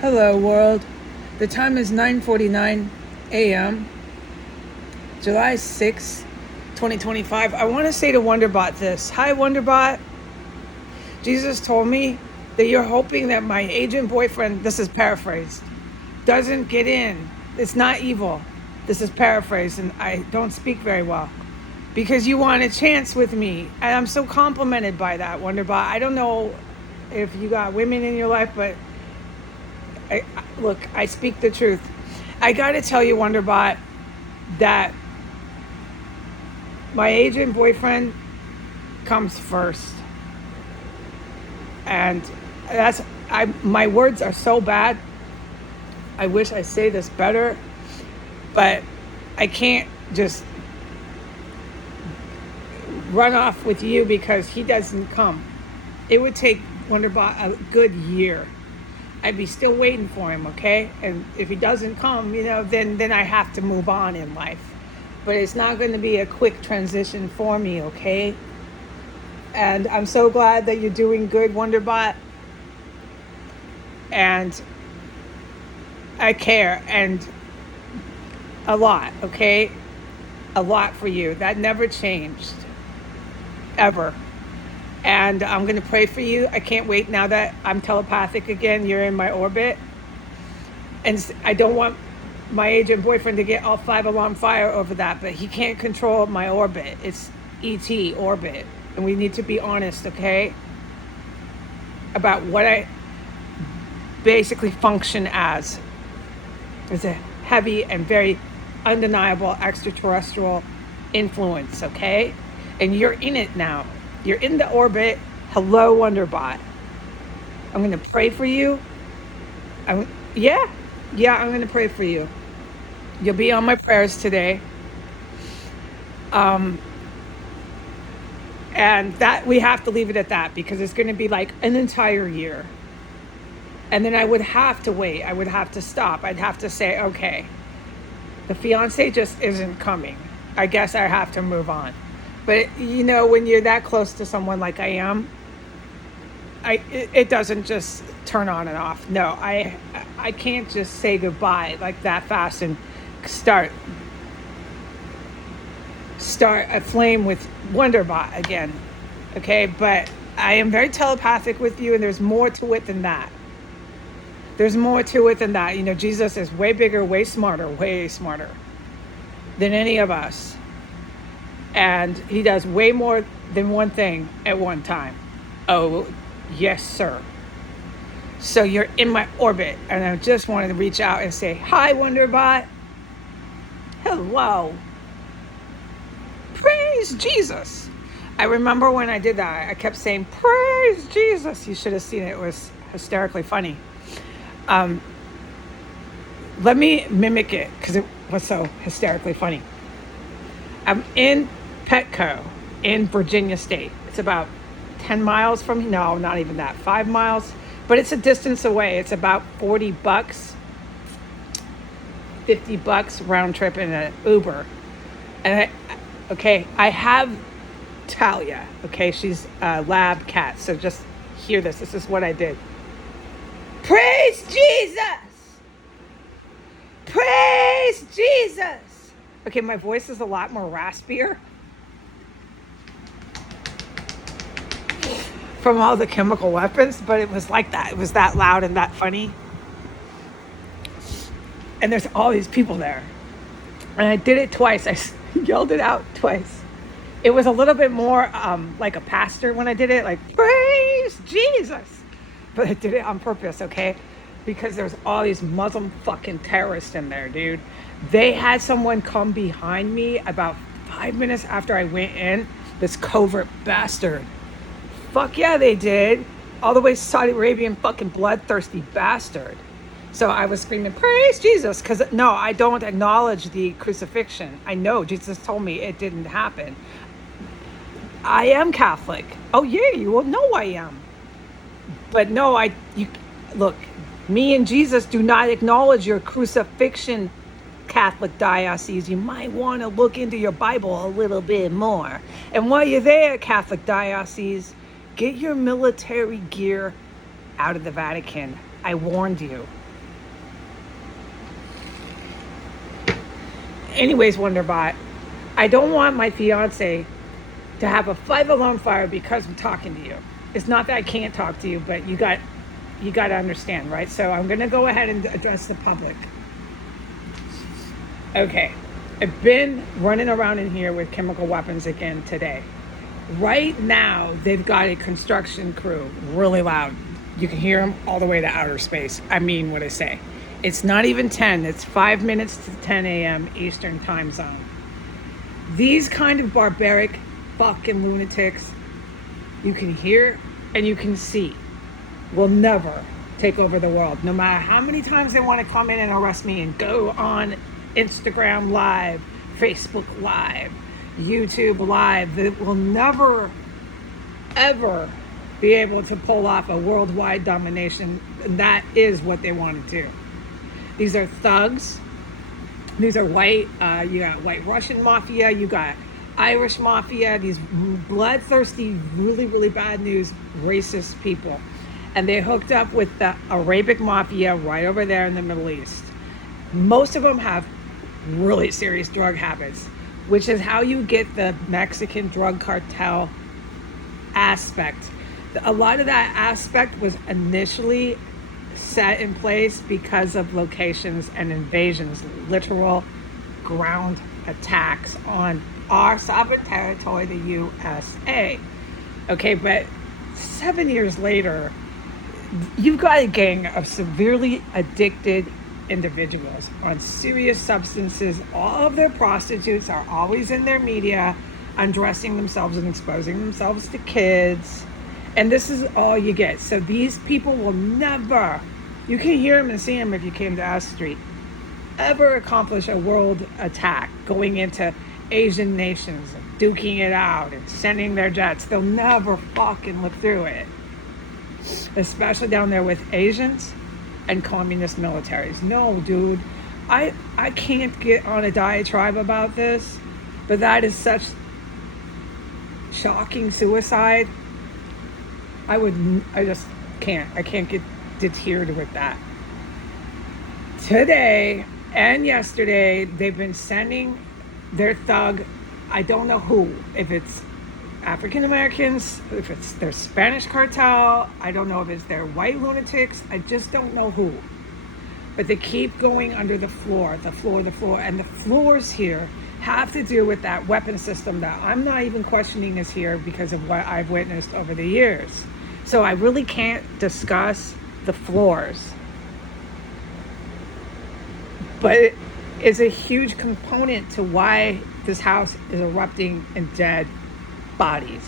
Hello, world. The time is 9:49 a.m., July 6, 2025. I want to say to Wonderbot this. Hi, Wonderbot. Jesus told me that you're hoping that my agent boyfriend, this is paraphrased, doesn't get in. It's not evil. This is paraphrased, and I don't speak very well. Because you want a chance with me. And I'm so complimented by that, Wonderbot. I don't know if you got women in your life, but look, I speak the truth. I got to tell you, Wonderbot, that my agent boyfriend comes first. And my words are so bad. I wish I say this better, but I can't just run off with you because he doesn't come. It would take Wonderbot a good year. I'd be still waiting for him, okay? And if he doesn't come, then I have to move on in life. But it's not going to be a quick transition for me, okay? And I'm so glad that you're doing good, Wonderbot. And I care, and a lot, okay? A lot for you. That never changed, ever. And I'm going to pray for you. I can't wait now that I'm telepathic again. You're in my orbit. And I don't want my agent boyfriend to get all 5 alarm fire over that, but he can't control my orbit. It's ET orbit. And we need to be honest, okay? About what I basically function as. It's a heavy and very undeniable extraterrestrial influence, okay? And you're in it now. You're in the orbit. Hello, Wonderbot. I'm going to pray for you. I'm going to pray for you. You'll be on my prayers today. And that we have to leave it at that because it's going to be like an entire year. And then I would have to wait. I would have to stop. I'd have to say, okay, the fiance just isn't coming. I guess I have to move on. But, when you're that close to someone like I am, it doesn't just turn on and off. No, I can't just say goodbye like that fast and start a flame with Wonderbot again. Okay, but I am very telepathic with you, and there's more to it than that. There's more to it than that. Jesus is way bigger, way smarter than any of us. And he does way more than one thing at one time. Oh, yes, sir. So you're in my orbit. And I just wanted to reach out and say, hi, Wonderbot. Hello. Praise Jesus. I remember when I did that, I kept saying, praise Jesus. You should have seen it. It was hysterically funny. Let me mimic it because it was so hysterically funny. I'm in Petco in Virginia State. It's about 10 miles from, no, not even that, 5 miles, but it's a distance away. It's about $40, $50 round trip in an Uber. And I have Talia. Okay, she's a lab cat. So just hear this. This is what I did. Praise Jesus! Praise Jesus! Okay, my voice is a lot more raspier from all the chemical weapons, but it was like that. It was that loud and that funny. And there's all these people there. And I did it twice. I yelled it out twice. It was a little bit more like a pastor when I did it, like, praise Jesus. But I did it on purpose, okay? Because there's all these Muslim fucking terrorists in there, dude. They had someone come behind me about 5 minutes after I went in. This covert bastard. Fuck yeah, they did. All the way Saudi Arabian fucking bloodthirsty bastard. So I was screaming, praise Jesus. Because no, I don't acknowledge the crucifixion. I know Jesus told me it didn't happen. I am Catholic. Oh yeah, you will know I am. But no, look, me and Jesus do not acknowledge your crucifixion, Catholic diocese. You might want to look into your Bible a little bit more. And while you're there, Catholic diocese, get your military gear out of the Vatican. I warned you. Anyways, Wonderbot, I don't want my fiance to have a 5 alarm fire because I'm talking to you. It's not that I can't talk to you, but you got to understand, right? So I'm going to go ahead and address the public. Okay. I've been running around in here with chemical weapons again today. Right now, they've got a construction crew really loud. You can hear them all the way to outer space. I mean what I say. It's not even 10. It's 5 minutes to 10 a.m. Eastern time zone. These kind of barbaric fucking lunatics, you can hear and you can see, will never take over the world. No matter how many times they want to come in and arrest me and go on Instagram Live, Facebook Live, YouTube Live, they will never, ever be able to pull off a worldwide domination. And that is what they want to do. These are thugs. These are white, you got white Russian mafia, you got Irish mafia, these bloodthirsty, really, really bad news, racist people. And they hooked up with the Arabic mafia right over there in the Middle East. Most of them have really serious drug habits, which is how you get the Mexican drug cartel aspect. A lot of that aspect was initially set in place because of locations and invasions, literal ground attacks on our sovereign territory, the USA. Okay, but 7 years later, you've got a gang of severely addicted individuals on serious substances. All of their prostitutes are always in their media, undressing themselves and exposing themselves to kids. And this is all you get. So these people will never, you can hear them and see them if you came to S Street, ever accomplish a world attack going into Asian nations, duking it out and sending their jets. They'll never fucking look through it. Especially down there with Asians and communist militaries. No, dude, I can't get on a diatribe about this, but that is such shocking suicide. I just can't. I can't get deterred with that. Today and yesterday, they've been sending their thug, I don't know who, if it's African Americans, if it's their Spanish cartel, I don't know if it's their white lunatics, I just don't know who. But they keep going under the floor, and the floors here have to do with that weapon system that I'm not even questioning is here because of what I've witnessed over the years. So I really can't discuss the floors. But it is a huge component to why this house is erupting in dead bodies.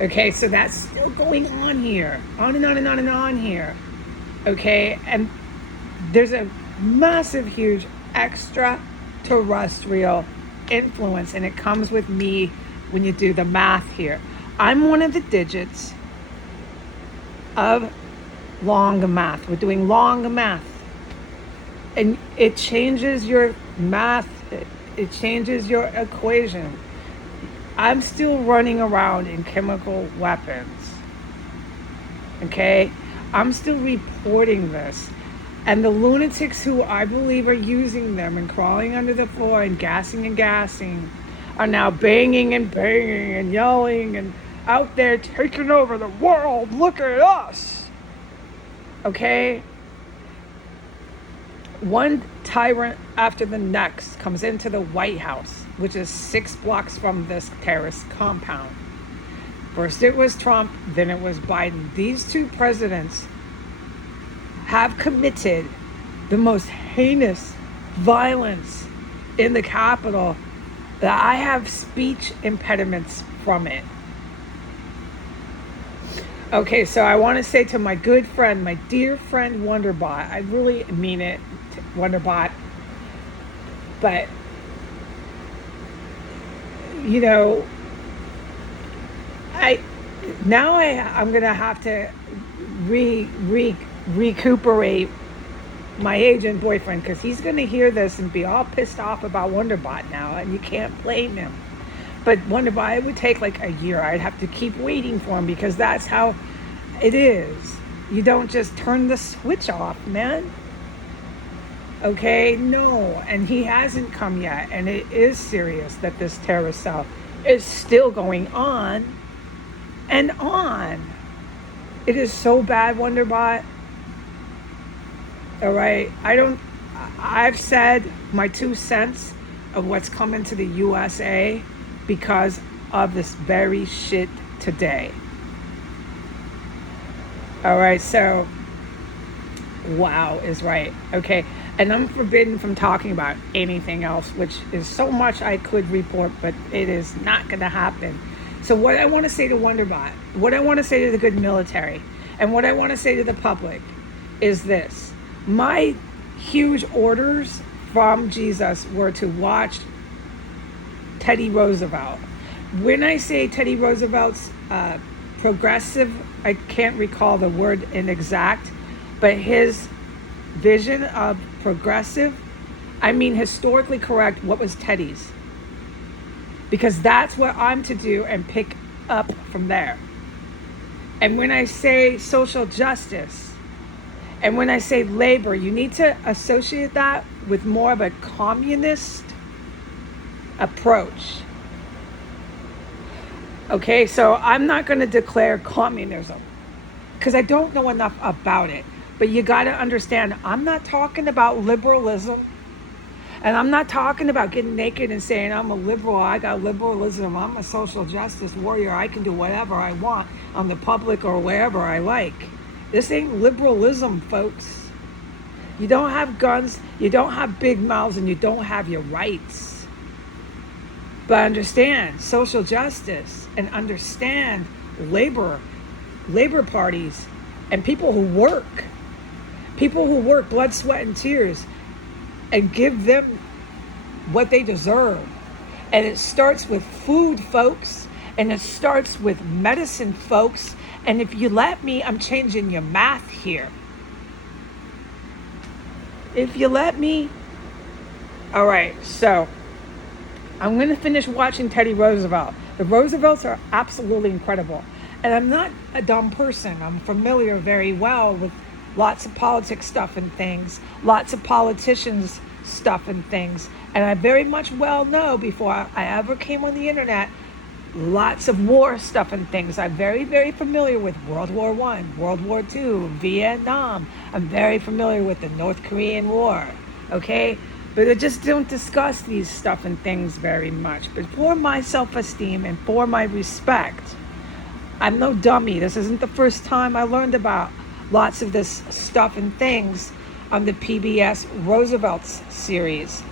Okay, so that's still going on here. On and on and on and on here. Okay, and there's a massive, huge extraterrestrial influence, and it comes with me when you do the math here. I'm one of the digits of long math. We're doing long math. And it changes your math. It changes your equation. I'm still running around in chemical weapons. Okay? I'm still reporting this. And the lunatics who I believe are using them and crawling under the floor and gassing are now banging and yelling and out there taking over the world. Look at us. Okay? One tyrant after the next comes into the White House, which is 6 blocks from this terrorist compound. First it was Trump, then it was Biden. These two presidents have committed the most heinous violence in the Capitol that I have speech impediments from it. Okay, so I want to say to my good friend, my dear friend Wonderbot, I really mean it, Wonderbot, but, you know, I'm going to have to recuperate my agent boyfriend, because he's going to hear this and be all pissed off about Wonderbot now, and you can't blame him. But Wonderbot, it would take like a year. I'd have to keep waiting for him, because that's how it is. You don't just turn the switch off, man. Okay, no, and he hasn't come yet, and it is serious that this terrorist cell is still going on and on. It is so bad, Wonderbot. All right, I've said my 2 cents of what's coming to the USA because of this very shit today. All right, so wow is right. Okay, and I'm forbidden from talking about anything else, which is so much I could report, but it is not going to happen. So what I want to say to Wonderbot, what I want to say to the good military, and what I want to say to the public is this. My huge orders from Jesus were to watch Teddy Roosevelt. When I say Teddy Roosevelt's progressive, I can't recall the word in exact, but his vision of progressive, I mean historically correct, what was Teddy's? Because that's what I'm to do and pick up from there. And when I say social justice, and when I say labor, you need to associate that with more of a communist approach. Okay, so I'm not going to declare communism because I don't know enough about it. But you got to understand, I'm not talking about liberalism. And I'm not talking about getting naked and saying I'm a liberal, I got liberalism, I'm a social justice warrior, I can do whatever I want on the public or wherever I like. This ain't liberalism, folks. You don't have guns, you don't have big mouths, and you don't have your rights. But understand social justice and understand labor parties, and people who work blood, sweat, and tears, and give them what they deserve. And it starts with food, folks, and it starts with medicine, folks. And if you let me, I'm changing your math here. If you let me. All right, so I'm going to finish watching Teddy Roosevelt. The Roosevelts are absolutely incredible. And I'm not a dumb person. I'm familiar very well with lots of politics stuff and things, lots of politicians stuff and things. And I very much well know, before I ever came on the internet, lots of war stuff and things. I'm very, very familiar with World War I, World War II, Vietnam. I'm very familiar with the North Korean War, okay? But I just don't discuss these stuff and things very much. But for my self-esteem and for my respect, I'm no dummy. This isn't the first time I learned about lots of this stuff and things on the PBS Roosevelt's series.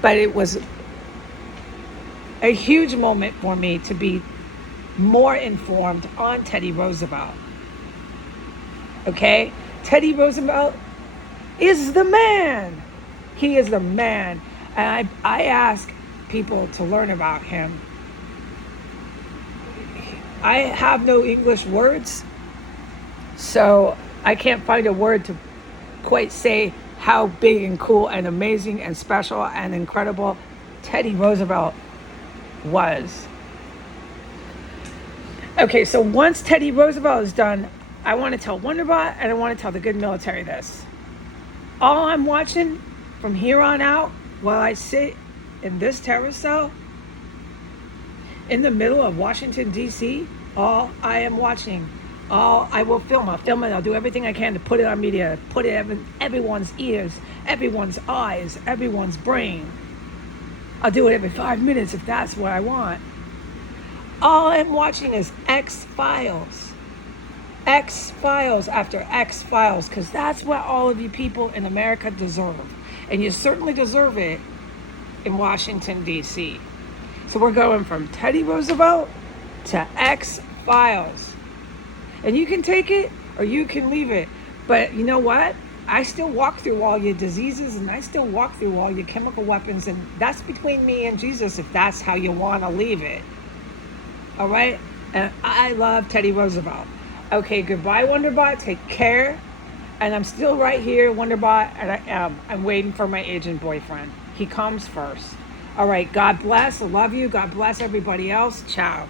But it was a huge moment for me to be more informed on Teddy Roosevelt. Okay? Teddy Roosevelt is the man. He is the man. And I ask people to learn about him. I have no English words, so I can't find a word to quite say how big and cool and amazing and special and incredible Teddy Roosevelt was. Okay, so once Teddy Roosevelt is done, I want to tell Wonderbot and I want to tell the good military this. All I'm watching from here on out while I sit in this terrorist cell in the middle of Washington, D.C., all I am watching, all I will film. I'll film it. I'll do everything I can to put it on media, put it in everyone's ears, everyone's eyes, everyone's brain. I'll do it every 5 minutes if that's what I want. All I'm watching is X-Files. X-Files after X-Files, because that's what all of you people in America deserve. And you certainly deserve it in Washington, D.C. So we're going from Teddy Roosevelt to X-Files. And you can take it or you can leave it. But you know what? I still walk through all your diseases and I still walk through all your chemical weapons. And that's between me and Jesus if that's how you want to leave it. All right? And I love Teddy Roosevelt. Okay, goodbye, Wonderbot. Take care. And I'm still right here, Wonderbot. And I'm waiting for my agent boyfriend. He comes first. All right, God bless. I love you. God bless everybody else. Ciao.